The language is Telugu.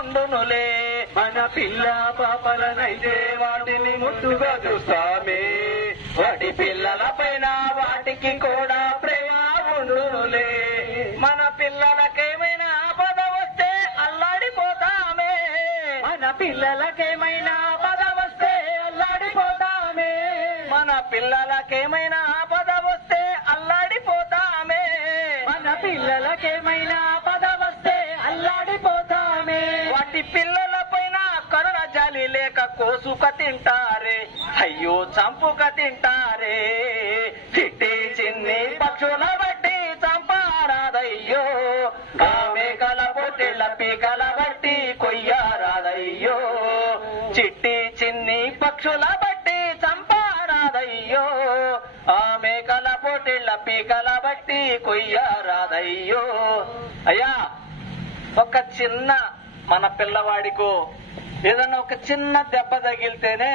ఉండునులే. మన పిల్ల పాపలనైతే వాటిని ముద్దుగా చూస్తామే, వాటి పిల్లల పైన వాటికి కూడా ప్రేమ ఉండునులే. మన పిల్లలకేమైనా ఆపద వస్తే అల్లాడిపోతామే, మన పిల్లలకేమైనా ఆపద వస్తే అల్లాడిపోతామే, మన పిల్లలకేమైనా ఆపద వస్తే అల్లాడిపోతామే, మన పిల్లలకేమైనా ఆపద వస్తే అల్లాడిపోతామే. వాటి పిల్లల పైన కరుణ జాలి లేక కోసుక తింటారే, అయ్యో చంపుక తింటారే. చిట్టి చిన్ని పక్షుల బట్టి చంపారాదయ్యో, ఆ మేకల పొట్టెళ్ళ పీకల బట్టి కొయ్యారాదయ్యో. చిట్టి చిన్ని పక్షుల బట్టి చంపారాదయ్యో, ఆ మేకల పొట్టెళ్ళ పీకల బట్టి కొయ్యారాదయ్యో. అయ్యా, ఒక చిన్న మన పిల్లవాడికో ఏదన్నా ఒక చిన్న దెబ్బ తగిలితేనే